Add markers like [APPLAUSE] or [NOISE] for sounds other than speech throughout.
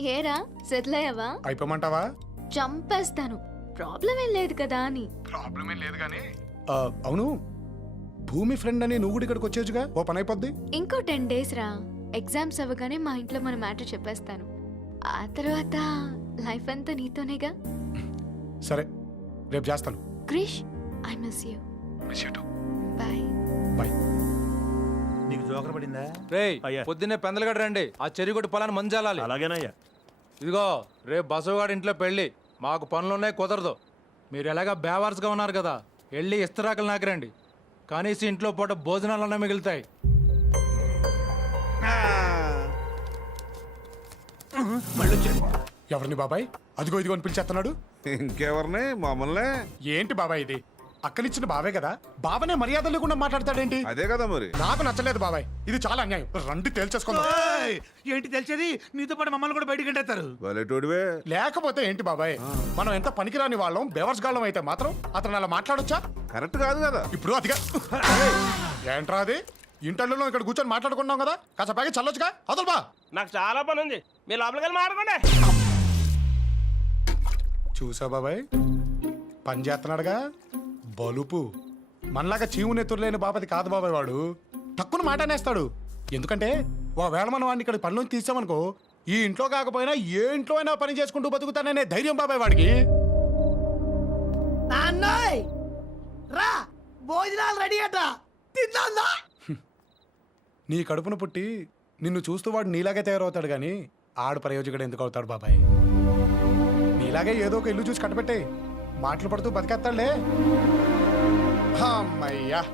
ఏరా సెటిల్ అయ్యావా అయిపోమంటావా? చంపేస్తాను. ప్రాబ్లం ఏం లేదు కదా అని. ప్రాబ్లం ఏం లేదు కానీ. అవును. భూమి ఫ్రెండ్ అని నువ్వు కూడా ఇక్కడికి వచ్చేచ్చుగా ఓ పని అయిపోద్ది. ఇంకో టెన్ డేస్ రా. ఎగ్జామ్స్ అవ్వగానే మా ఇంట్లో మన మ్యాటర్ చెప్పేస్తాను. ఆ తర్వాత లైఫ్ అంతా నీతోనేగా? సరే రేపు చేస్తాను. Krish I miss you. Bye. Bye. నీకు జోకర్ పడిందా రేయ్ అయ్యా. పొద్దున్నే పెందలగడ రండి. ఆ చెరిగొట్టు పొలాన్ని మంజాలాలి అలాగేనయ్యా. ఇదిగో రేపు బసవగాడి ఇంట్లో పెళ్ళి. మాకు పనులున్నాయి కుదరదు. మీరు ఎలాగా బేవార్స్గా ఉన్నారు కదా వెళ్ళి ఇస్తరాకులు నాకిరండి. కనీసం ఇంట్లో పూట భోజనాలన్నా మిగులుతాయి. ఎవరిని బాబాయ్? అదిగో ఇదిగో అని పిలిచేస్తున్నాడు. ఇంకెవరిని? మమ్మల్ని? ఏంటి బాబాయ్ ఇది? అక్కనిచ్చిన బావే కదా. బావనే మర్యాద లేకుండా మాట్లాడతాడేంటి? అదే కదా మరి. నాకు నచ్చలేదు బాబాయ్. ఇది చాలా అన్యాయం. రండి తేల్చేసుకుందాం. ఏయ్, ఏంటి తెలిసేది నీతో పాటు మమ్మల్ని కూడా బయటికి వలెటోడివే లేకపోతే ఏంటి బాబాయ్? మనం ఎంత పనికిరాని వాళ్ళం బెవర్స్ గాళ్ళం అయితే మాత్రం అతను అలా మాట్లాడొచ్చా? కరెక్ట్ కాదు కదా. ఇప్పుడు అదిగా ఏంట్రా అది? ఇంటర్లో ఇక్కడ కూర్చొని మాట్లాడుకున్నాం కదా. కాస్త పైగా చల్లొచ్చుగా. అదలు బా. నాకు చాలా పని ఉంది మీరు లోపలికి వెళ్ళి మాట్లాడుకోండి. చూసా బాబాయ్? పని చేస్తున్నాడుగా. బలుపు. మనలాగా చీము నెత్తురులేని బాపతి కాదు బాబాయ్ వాడు. తక్కువ మాట అనేస్తాడు ఎందుకంటే ఒకవేళ మనం వాడిని ఇక్కడ పనిలోంచి తీసామనుకో ఈ ఇంట్లో కాకపోయినా ఏ ఇంట్లో అయినా పని చేసుకుంటూ బతుకుతాననే ధైర్యం బాబాయ్ వాడికి. రా భోజనాలు రెడీ అట తిందా నీ కడుపున పుట్టి నిన్ను చూస్తూ వాడు నీలాగే తయారవుతాడు కానీ ఆడు ప్రయోజకుడు ఎందుకు అవుతాడు బాబాయ్? నీలాగే ఏదో ఒక ఇల్లు చూసి కట్టబెట్టే మాటలు పడుతూ బతికేస్తాడులే. అమ్మయ్యా.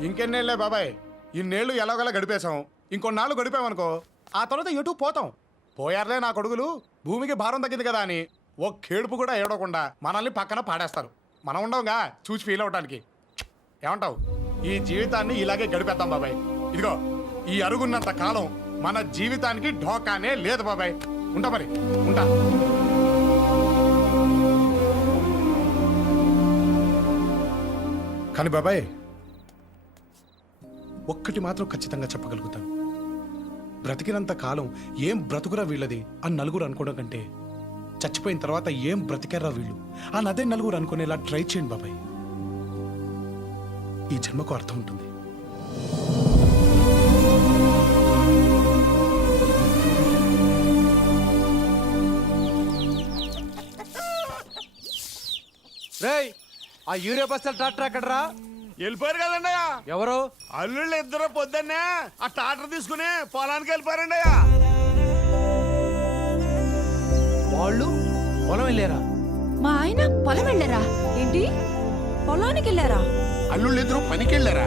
ఇంకెన్నేళ్ళే బాబాయ్? ఇన్నేళ్ళు ఎలాగోలా గడిపేశాం. ఇంకొన్నాళ్ళు గడిపామనుకో ఆ తర్వాత ఎటు పోతాం? పోయారులే నా కొడుకులు భూమికి భారం తగ్గింది కదా అని. ఓ కేడుపు కూడా ఏడవకుండా మనల్ని పక్కన పాడేస్తారు. మనం ఉండవుగా చూసి ఫీల్ అవటానికి. ఏమంటావు? ఈ జీవితాన్ని ఇలాగే గడిపేద్దాం బాబాయ్. ఇదిగో ఈ అరుగున్నంత కాలం మన జీవితానికి ఢోకానే లేదు బాబాయ్. ఉంటా మరి ఉంటా. కానీ బాబాయ్ ఒక్కటి మాత్రం ఖచ్చితంగా చెప్పగలుగుతాను. బ్రతికినంత కాలం ఏం బ్రతుకురా వీళ్ళది అని నలుగురు అనుకోవడం కంటే చచ్చిపోయిన తర్వాత ఏం బ్రతికారా వీళ్ళు అని అదే నలుగురు అనుకునేలా ట్రై చేయండి బాబాయ్. ఈ జన్మకు అర్థం ఉంటుంది. రేయ్ ఆ యూరియా బస్తాలు ట్రాక్టర్ ఎక్కడరా? వెళ్ళిపోయారు కదండి ఎవరు? అల్లుళ్ళు ఇద్దరు పొద్దున్నే ఆ టాటర్ తీసుకుని పొలానికి వెళ్ళిపోయారండి వాళ్ళు పొలం వెళ్ళారా? మా ఆయన పొలం వెళ్ళారా? ఏంటి? పొలానికి వెళ్ళారా? అల్లుళ్ళు ఇద్దరు పనికి వెళ్ళారా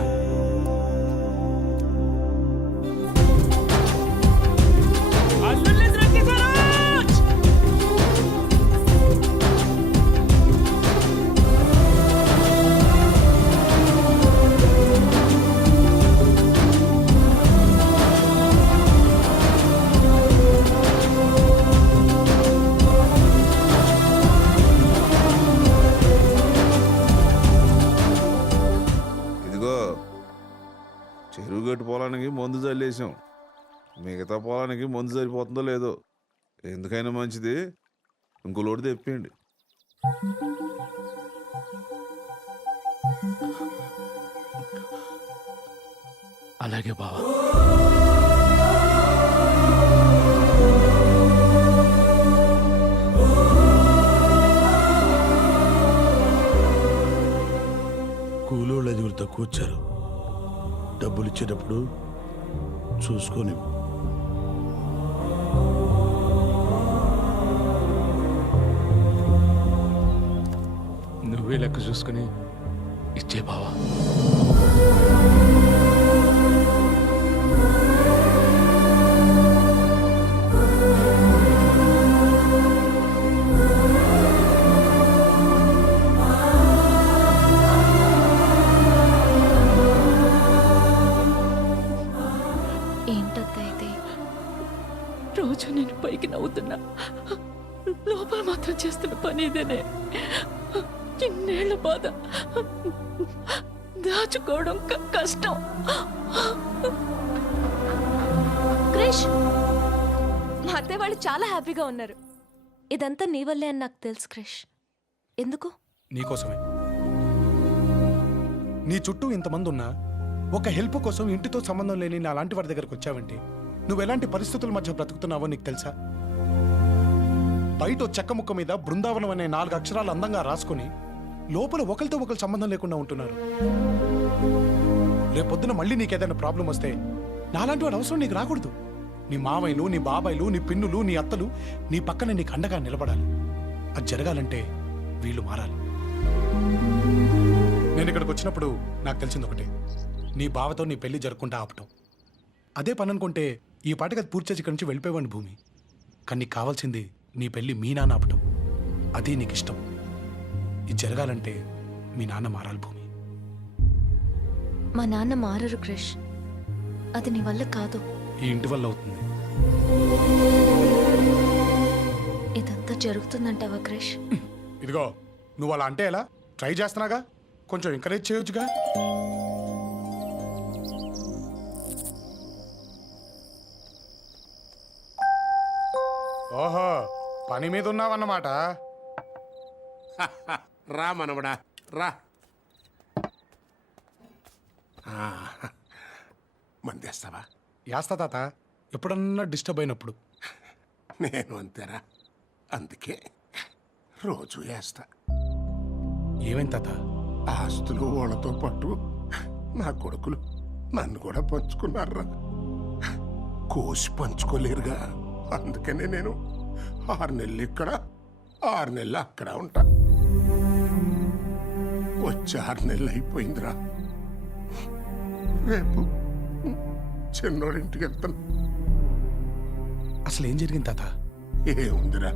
చల్లేసాం మిగతా పొలానికి మందు సరిపోతుందో లేదో. ఎందుకైనా మంచిది. ఇంకో లోటు తెప్పియండి అలాగే బావా. కూలోళ్ళు ఐదుగురు తక్కువ వచ్చారు డబ్బులు ఇచ్చేటప్పుడు చూసుకొని నువ్వే లెక్క చూసుకుని ఇచ్చే బావా. పని ఇదేనే ఇన్నేళ్ళ బాధ. దాచుకోవడం కష్టం. క్రిష్ మా అత్తయ్య వాళ్ళు చాలా హ్యాపీగా ఉన్నారు. ఇదంతా నీ వల్లే అని నాకు తెలుసు క్రిష్. ఎందుకు? నీకోసమే. నీ చుట్టూ ఇంతమంది ఉన్నా ఒక హెల్ప్ కోసం ఇంటితో సంబంధం లేని నా లాంటి వాడి దగ్గరకు వచ్చావంటే నువ్వు ఎలాంటి పరిస్థితుల మధ్య బ్రతుకుతున్నావో నీకు తెలుసా? బయట చెక్క ముక్క మీద బృందావనం అనే నాలుగు అక్షరాలు అందంగా రాసుకొని లోపల ఒకరితో ఒకరు సంబంధం లేకుండా ఉంటున్నారు. రేపొద్దున మళ్ళీ నీకేదైనా ప్రాబ్లం వస్తే నాలాంటి వాడు అవసరం నీకు రాకూడదు. నీ మావయ్యలు నీ బాబాయ్లు నీ పిన్నులు నీ అత్తలు నీ పక్కన నీకు అండగా నిలబడాలి. అది జరగాలంటే వీళ్ళు మారాలి. నేను ఇక్కడికి వచ్చినప్పుడు నాకు తెలిసింది ఒకటే. నీ బావతో నీ పెళ్ళి జరగకుండా ఆపటం. అదే పని అనుకుంటే ఈ పాటకి అది పూర్తి చేసి ఇక్కడి నుంచి వెళ్ళిపోయేవాడిని భూమి. కానీ నీకు కావాల్సింది నీ పెళ్ళి మీ నాన్న ఆపటం అదే నీకు ఇష్టం ఇది జరగాలంటే మీ నాన్న మారాలి భూమి. మా నాన్న మారరు క్రిష్. అది నీ వల్ల కాదు. ఈ ఇంటి వల్ల అవుతుంది. ఇదంతా జరుగుతుందంటావా క్రిష్? ఇదిగో నువ్వు అలా అంటే ఎలా? ట్రై చేస్తున్నాగా? కొంచెం ఎంకరేజ్ చేయొచ్చుగా? ఓహో పని మీద ఉన్నావన్నమాట. [LAUGHS] రా మనవడా రా. మందేస్తావా యాస్తా తాత ఎప్పుడన్నా డిస్టర్బ్ అయినప్పుడు. నేను అంతేరా అందుకే రోజు వేస్తా ఏమైంది తాత? ఆస్తులు వాళ్ళతో పాటు నా కొడుకులు నన్ను కూడా పంచుకున్నారా కోసి పంచుకోలేరుగా అందుకనే నేను ఆరు నెలలు ఇక్కడ ఆరు నెలలు అక్కడ ఉంటా. వచ్చి ఆరు నెలలు అయిపోయిందిరా. రేపు చిన్నోడింటికి వెళ్తాను. అసలు ఏం జరిగింది తాత? ఏముందిరా?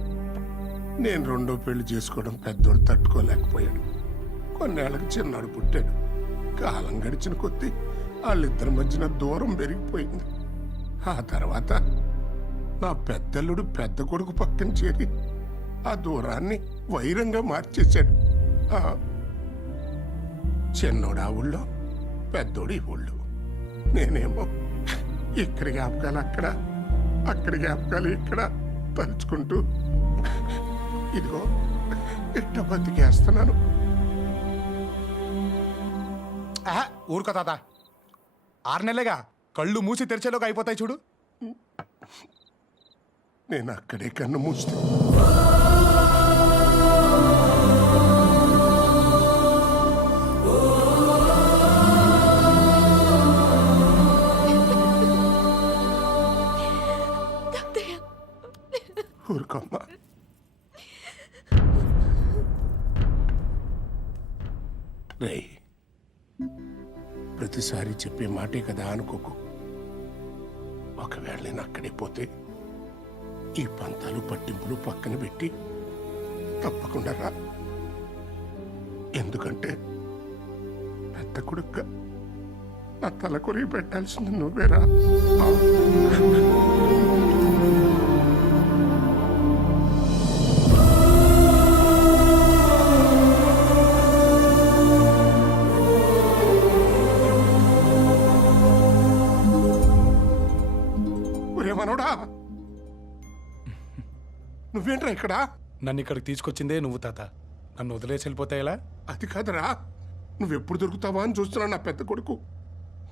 నేను రెండో పెళ్ళి చేసుకోవడం పెద్దోడు తట్టుకోలేకపోయాడు. కొన్నేళ్ళకి చిన్నాడు పుట్టాడు. కాలం గడిచిన కొద్దీ వాళ్ళిద్దరి మధ్యన దూరం పెరిగిపోయింది. ఆ తర్వాత నా పెద్దల్లుడు పెద్ద కొడుకు పక్కన చేరి ఆ దూరాన్ని వైరంగా మార్చేశాడు. చిన్నోడు ఆ ఊళ్ళో పెద్దోడు ఈ ఊళ్ళో. నేనేమో ఇక్కడి జ్ఞాపకాలు అక్కడ అక్కడి జ్ఞాపకాలు ఇక్కడ తలుచుకుంటూ ఇదిగో ఇట్ట బతికేస్తున్నాను. ఊరుకో తాత. ఆరు నెలలేగా కళ్ళు మూసి తెరిచేలోకి అయిపోతాయి చూడు. నేను అక్కడే కన్ను మూస్తే. ఊరుకోమ్మా. రేయ్ ప్రతిసారి చెప్పే మాటే కదా అనుకోకు. ఒకవేళ నేను అక్కడే పోతే ఈ పంతాలు పట్టింపులు పక్కన పెట్టి తప్పకుండా రా. ఎందుకంటే పెద్ద కొడుక్క నా తల కొరిగి పెట్టాల్సింది నువ్వేరా మనోడా! నువ్వేంట్రా ఇక్కడ? నన్ను ఇక్కడికి తీసుకొచ్చిందే నువ్వు తాత. నన్ను వదిలేసి వెళ్ళిపోతే ఎలా? అది కాదురా. నువ్వెప్పుడు దొరుకుతావా అని చూస్తున్నా నా పెద్ద కొడుకు.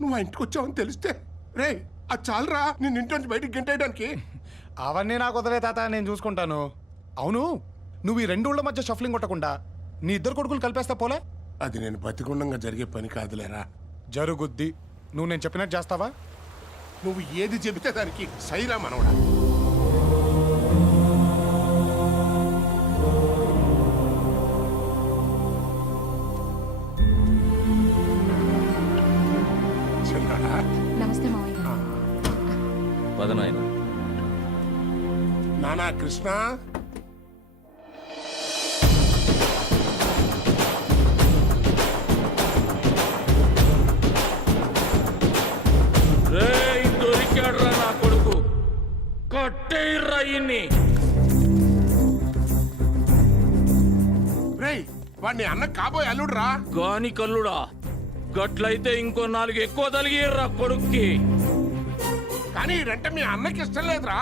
నువ్వు ఆ ఇంటికి వచ్చావని తెలిస్తే. రే అది చాలరా. నేను ఇంటి నుంచి బయటికి గెంటేయడానికి. [LAUGHS] అవన్నీ నాకు వదిలే తాత. నేను చూసుకుంటాను. అవును నువ్వు ఈ రెండు ఊళ్ళ మధ్య షఫ్లింగ్ కొట్టకుండా నీ ఇద్దరు కొడుకులు కలిపేస్తా పోలే? అది నేను బతికుండంగా జరిగే పని కాదులేరా. జరుగుద్ది. నువ్వు నేను చెప్పినట్టు చేస్తావా? నువ్వు ఏది చెబితే దానికి సైరా మనవడా. పదనాయన నానా కృష్ణ. దొరికాడురా నా కొడుకు. కట్టేయ్రా ఇన్ని రేయ్ వాడిని అన్న కాబోయే అల్లుడురా. గాని కల్లుడా గట్లయితే ఇంకో నాలుగు ఎక్కువ తలిగిర్రా కొడుక్కి. కానీ ఈ రెంట మీ అన్నకి ఇష్టం లేదురా.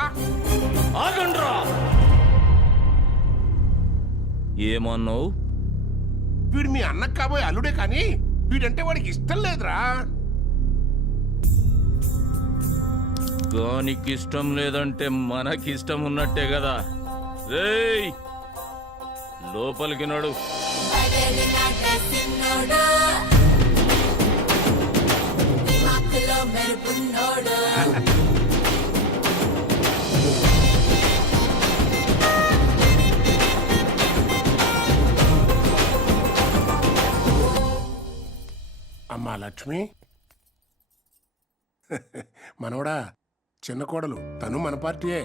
ఆగండ్రా. ఏమన్నావు? వీడు మీ అన్నకు కాబోయే అల్లుడే కానీ వీడంటే వాడికి ఇష్టం లేదురా. దానికి ఇష్టం లేదంటే మనకి ఇష్టం ఉన్నట్టే కదా. రేయ్ లోపలికి నడు. అమ్మా లక్ష్మి [LAUGHS] మనవడా చిన్న కోడలు తను మన పార్టీయే.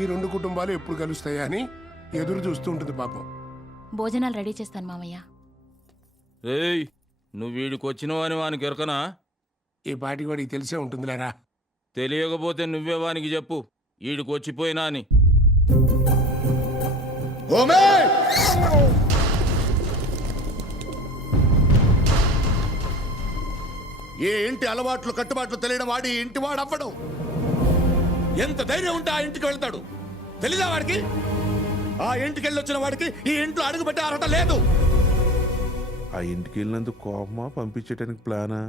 ఈ రెండు కుటుంబాలు ఎప్పుడు కలుస్తాయా అని ఎదురు చూస్తూ ఉంటుంది పాపం. భోజనాలు రెడీ చేస్తాను మామయ్య. రేయ్ నువ్వు వీడికి వచ్చినవని వానికి ఎరకనా? ఈ పార్టీ వాడికి తెలిసే ఉంటుందిలేరా. తెలియకపోతే నువ్వే వానికి చెప్పు వీడికి వచ్చిపోయినా అని. ఏ ఇంటి అలవాట్లు కట్టుబాట్లు తెలియని వాడి ఇంటి వాడు అవ్వడు. ఎంత ధైర్యం ఉంటే ఆ ఇంటికి వెళ్తాడు. తెలీదా వాడికి? ఆ ఇంటికి వెళ్ళి వచ్చిన వాడికి ఈ ఇంట్లో అడుగు పెట్టే అర్హత లేదు. ఆ ఇంటికి వెళ్ళినందుకు కోపమా? పంపించడానికి ప్లానా?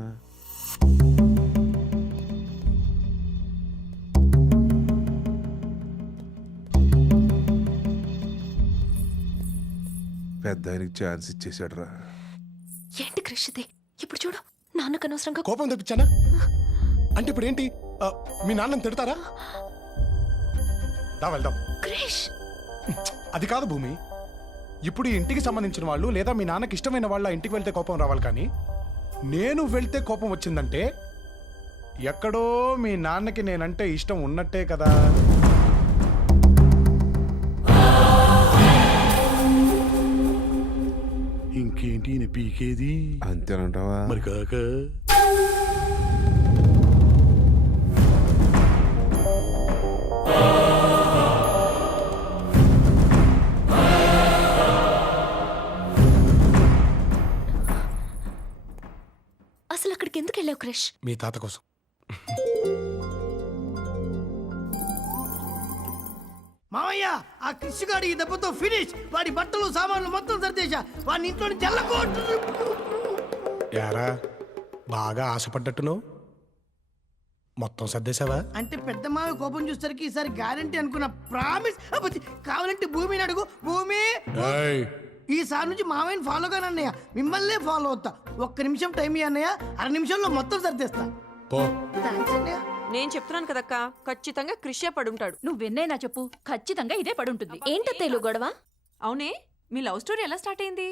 పెద్ద ఆయనకి ఛాన్స్ ఇచ్చేసాడు రా ఏంటి క్రిష్ ఇది? ఇప్పుడు చూడు. నాన్నకు అనవసరంగా కోపం తెప్పించానా? అంటే ఇప్పుడు ఏంటి ఆ, మీ నాన్నని తిడతారా? దా వెళ్దాం. క్రిష్! అది కాదు భూమి. ఇప్పుడు ఈ ఇంటికి సంబంధించిన వాళ్ళు లేదా మీ నాన్నకి ఇష్టమైన వాళ్ళ ఇంటికి వెళ్తే కోపం రావాలి కానీ నేను వెళ్తే కోపం వచ్చిందంటే ఎక్కడో మీ నాన్నకి నేనంటే ఇష్టం ఉన్నట్టే కదా. ఇంకేంటి ఈయన పీకేది అంతేనంటావా? మరి కాక? అసలు అక్కడికి ఎందుకు వెళ్ళావు క్రిష్? మీ తాత కోసం. మామయ్య ఆ కృషిగాడి ఈ దెబ్బతో ఫినిష్ వాడి బట్టలు సామాన్లు మొత్తం సర్దేశా. వాడిని ఇంట్లో నుంచి యారా బాగా ఆశపడ్డట్టును మొత్తం సర్దేశావా? అంటే పెద్ద మావ కోపం చూసరికి ఈసారి గ్యారంటీ అనుకున్న ప్రామిస్ కావాలంటే భూమిని అడుగు. భూమి ఈసారి నుంచి మామయ్యని ఫాలో కాను అన్నయ్య. మిమ్మల్నే ఫాలో అవుతా. ఒక్క నిమిషం టైం అన్నయ్య. అర నిమిషంలో మొత్తం సర్దేస్తా. పో. థ్యాంక్స్ అన్నయ్య. నేను చెప్తున్నాను కదక్క ఖచ్చితంగా కృషి పడుంటాడు. నువ్వెన్నైనా చెప్పు ఖచ్చితంగా ఇదే పడుంటుంది. ఏంటో తెలుగు గొడవ? అవునే మీ లవ్ స్టోరీ ఎలా స్టార్ట్ అయింది?